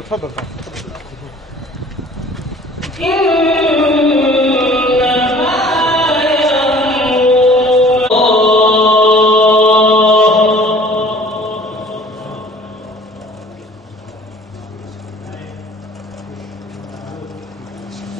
تفضل.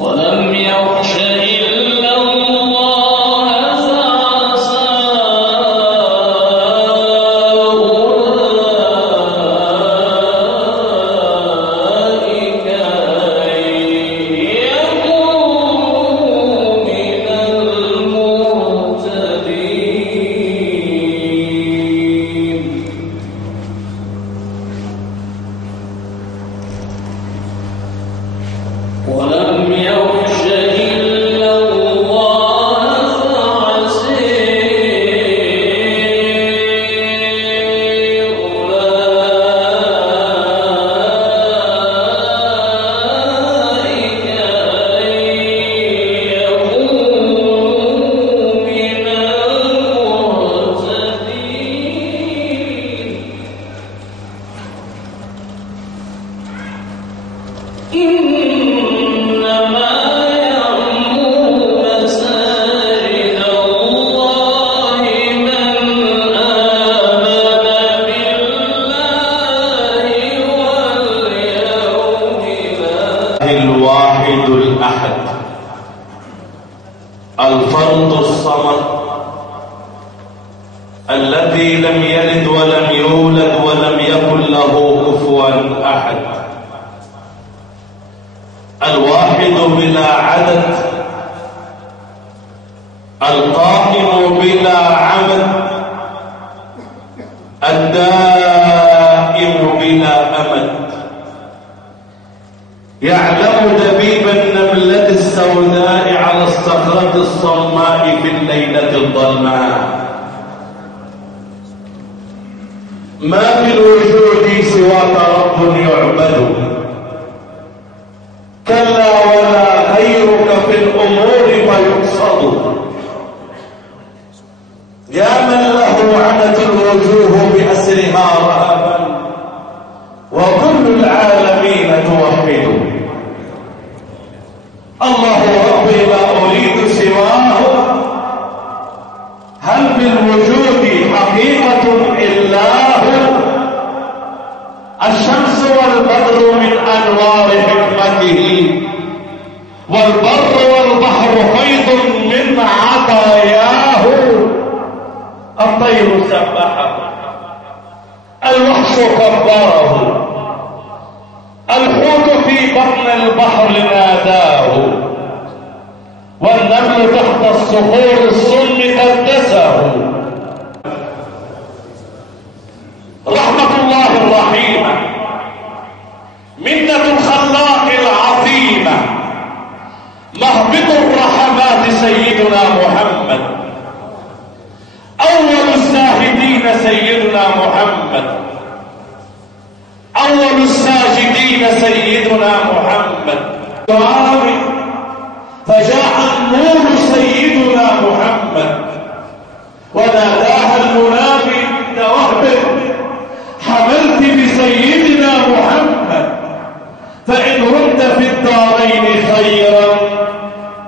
ولم يخش إلا الله فعسى أولئك أن يكونوا من المهتدين. ولم يخش إلا الله فعسى أولئك أن يكونوا من المهتدين. إنما يعمر مساجد الله من آمن بالله واليوم الواحد الأحد الفرد الصمد الذي لم يلد ولم يولد ولم يكن له كفوا أحد، الواحد بلا عدد، القائم بلا عمد، الدائم بلا أمد، يعلم دبيب النملة السوداء على الصخرة الصماء في الليلة الظلماء. ما في الوجود سواك رب يعبد، كلا ولا غيرك في الأمور فيقصد. يا من له عنت الوجوه بأسرها رهبا وكل العالمين توحد. الله ربي لا أريد سواه، هل بالوجود حقيقة إلا هو؟ الشمس والبدر من أنوار حكمته، والبر والبحر فيض من عطاياه. الطير سبحه، الوحش كبره، الحوت في بطن البحر ناداه، والنمل تحت الصخور الصم قدسه. رحمة الله الرحيمة، منة الخلاق العظيمة، مهبط الرحمات سيدنا محمد، أول الزاهدين سيدنا محمد، أول الساجدين سيدنا محمد، فجاء النور سيدنا محمد، وناداها المنادي وهب حملت بسيدنا محمد، فإن رمت في الدارين خيرا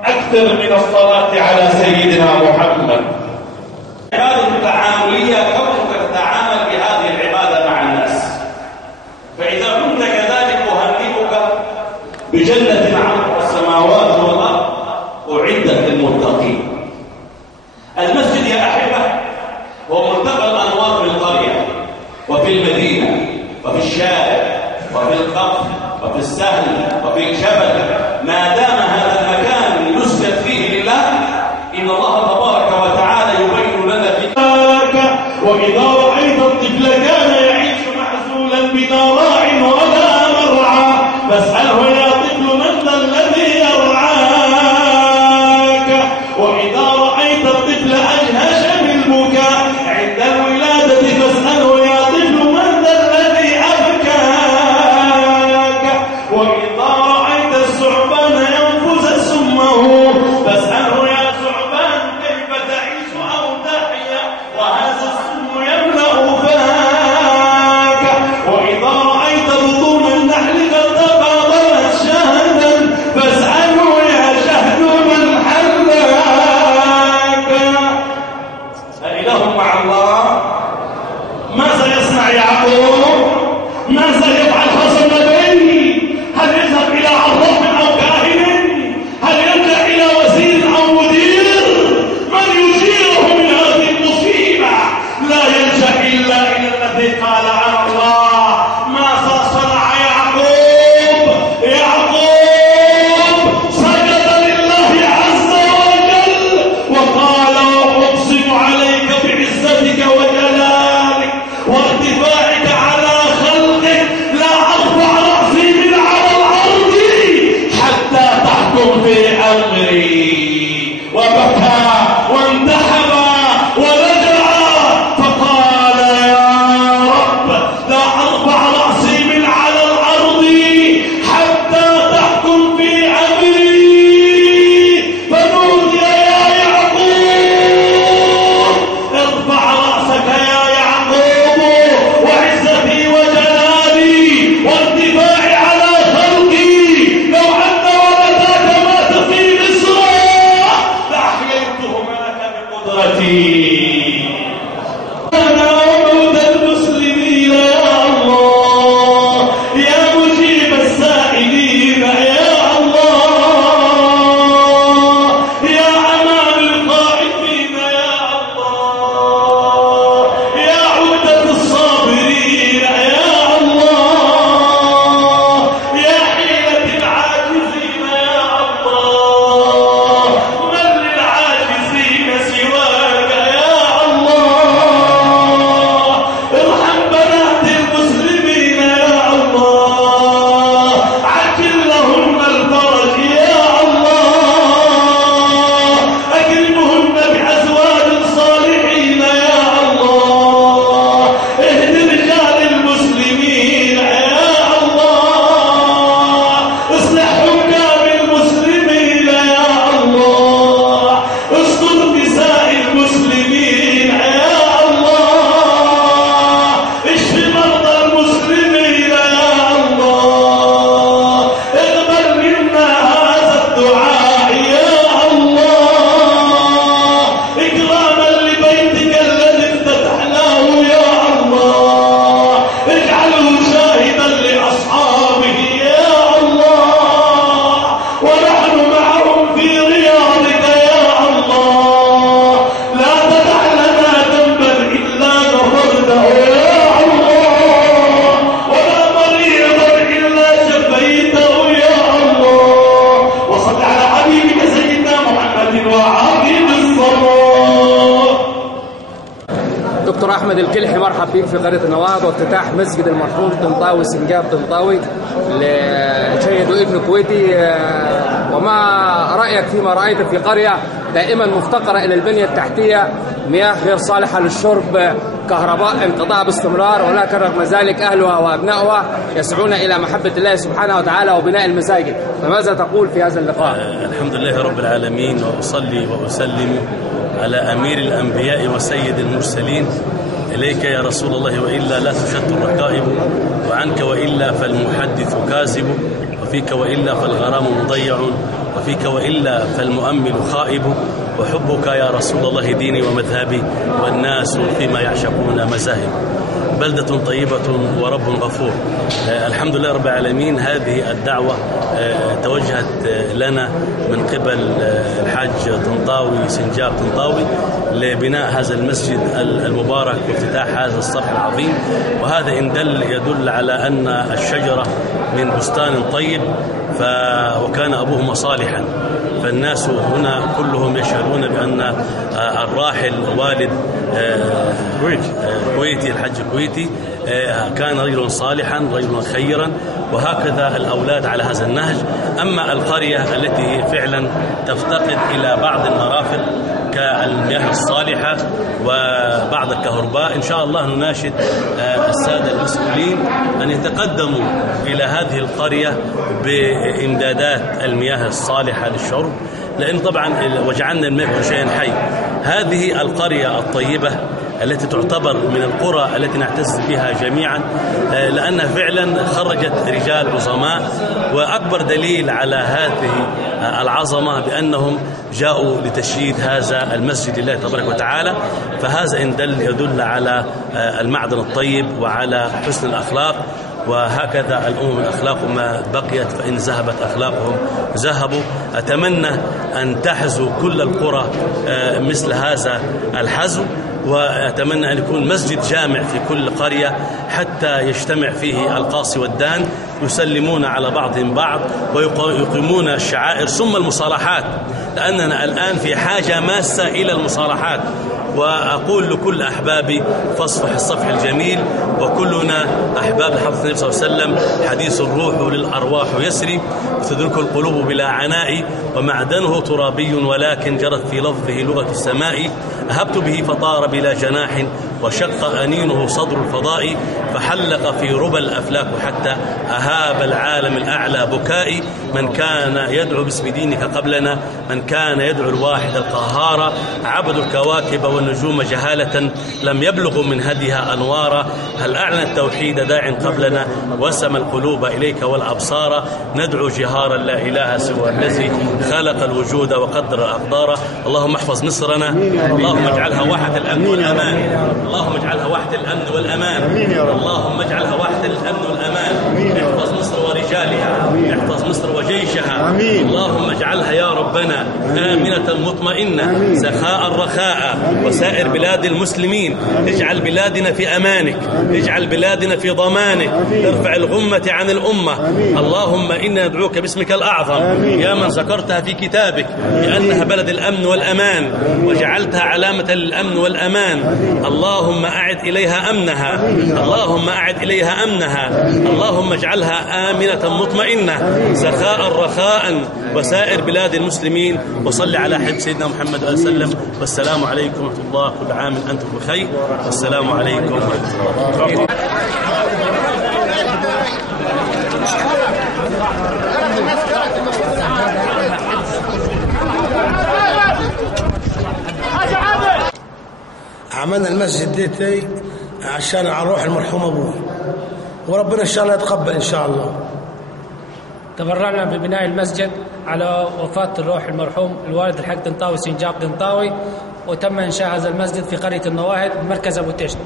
أكثر من الصلاة على سيدنا محمد. العبادة التعاملية كونك تتعامل بهذه العبادة مع الناس، فإذا كنت كذلك أهنئك بجنة عرضها السماوات والأرض أعدت للمتقين. المسجد يا أحبة هو ملتقى الأنوار في القرية وفي المدينة وفي الشارع وفي القبر وفي السهل وفي الجبل. ما دام هذا المكان يسجد فيه لله، إن الله تبارك وتعالى يبين لنا ذلك. وإذا رأيت الطفل كان يعيش معزولا بلا راع ولا مرعى، فاسأله يا طفل من ذا الذي يرعاك. وإذا رأيت الطفل أجهش بالبكاء عند الولادة، فاسأله يا طفل من ذا الذي أبكاك. وإذا رأيت الثعبان ينفذ السم أحمد الكلحي، مرحب بك في قرية النواهض وافتتاح مسجد المرحوم طنطاوي سنجاب طنطاوي لشيد ابن كويتي. وما رأيك فيما رأيت في قرية دائما مفتقرة إلى البنية التحتية، مياه غير صالحة للشرب، كهرباء انقطاع باستمرار، ولكن رغم ذلك أهلها وأبنائها يسعون إلى محبة الله سبحانه وتعالى وبناء المساجد، فماذا تقول في هذا اللقاء؟ الحمد لله رب العالمين، وأصلي وأسلم على أمير الأنبياء وسيد المرسلين. إليك يا رسول الله وإلا لا تشد الركائب، وعنك وإلا فالمحدث كاذب، وفيك وإلا فالغرام مضيع، وفيك وإلا فالمؤمل خائب، وحبك يا رسول الله ديني ومذهبي، والناس فيما يعشقون مذاهب. بلدة طيبة ورب غفور. الحمد لله رب العالمين. هذه الدعوة توجهت لنا من قبل الحاج طنطاوي سنجاب طنطاوي لبناء هذا المسجد المبارك وافتتاح هذا الصرح العظيم، وهذا إن دل يدل على أن الشجرة من بستان طيب وكان أبوهما صالحا. فالناس هنا كلهم يشهدون بأن الراحل والد كويتي الحج كويتي كان رجلا صالحا رجلا خيرا، وهكذا الأولاد على هذا النهج. أما القرية التي فعلا تفتقد إلى بعض المرافق كالمياه الصالحة وبعض الكهرباء، إن شاء الله نناشد السادة المسؤولين أن يتقدموا إلى هذه القرية بإمدادات المياه الصالحة للشرب، لأن طبعا وجعلنا الماء شيئا حي. هذه القرية الطيبة التي تعتبر من القرى التي نعتز بها جميعا، لأنها فعلا خرجت رجال عظماء، وأكبر دليل على هذه العظمة بأنهم جاءوا لتشييد هذا المسجد لله تبارك وتعالى. فهذا إن دل يدل على المعدن الطيب وعلى حسن الأخلاق، وهكذا الأمم الأخلاق ما بقيت، فإن ذهبت أخلاقهم ذهبوا. أتمنى أن تحزو كل القرى مثل هذا الحزو، وأتمنى أن يكون مسجد جامع في كل قرية حتى يجتمع فيه القاصي والدان، يسلمون على بعضهم بعض ويقيمون الشعائر ثم المصالحات، لأننا الآن في حاجة ماسة إلى المصالحات. وأقول لكل أحبابي فاصفح الصفح الجميل، وكلنا أحباب حضرة النبي صلى الله عليه وسلم. حديث الروح للأرواح يسري، وتدرك القلوب بلا عناء، ومعدنه ترابي ولكن جرت في لفظه لغة السماء. أهبت به فطار بلا جناح، وشق أنينه صدر الفضاء، فحلق في ربى الأفلاك حتى أهاب العالم الأعلى بكائي. من كان يدعو باسم دينك قبلنا، من كان يدعو الواحد القهار، عبدوا الكواكب والنجوم جهالة، لم يبلغوا من هديها أنوارا. هل أعلن التوحيد داع قبلنا، وسم القلوب إليك والأبصار. ندعو جهارا لا إله سوى الذي خلق الوجود وقدر الأقدار. اللهم احفظ مصرنا، اللهم اجعلها واحة الأمن والأمان، اللهم اجعلها واحة الأمن والأمان، اللهم اجعلها واحة الأمن والأمان. احفظ مصر ورجالها، احفظ مصر وجيشها، اللهم اجعلها يا ربنا آمنة مطمئنة سخاء رخاء. وسائر بلاد المسلمين، اجعل بلادنا في أمانك، اجعل بلادنا في ضمانك، ارفع الغمة عن الأمة. اللهم إنا ندعوك باسمك الأعظم يا من ذكرتها في كتابك بأنها بلد الأمن والأمان، وجعلتها علامة للأمن والأمان. اللهم أعد إليها أمنها، اللهم أعد إليها أمنها، اللهم اجعلها آمنة مطمئنة سخاء رخاء. وسائر بلاد المسلمين، وصل على حب سيدنا محمد صلى الله عليه وسلم. والسلام عليكم ورحمة الله، كل عام أنتم بخير، والسلام عليكم ورحمة الله. عملنا المسجد ديتي عشان على روح المرحوم أبوه، وربنا إن شاء الله يتقبل إن شاء الله. تبرعنا ببناء المسجد على وفاة الروح المرحوم الوالد الحاج طنطاوي سنجاب طنطاوي، وتم إنشاء هذا المسجد في قرية النواهض بمركز أبو تشت.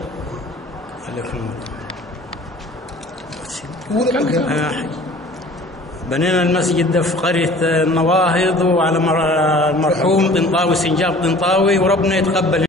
بنينا المسجد ده في قرية النواهض وعلى المرحوم طنطاوي سنجاب طنطاوي، وربنا يتقبل.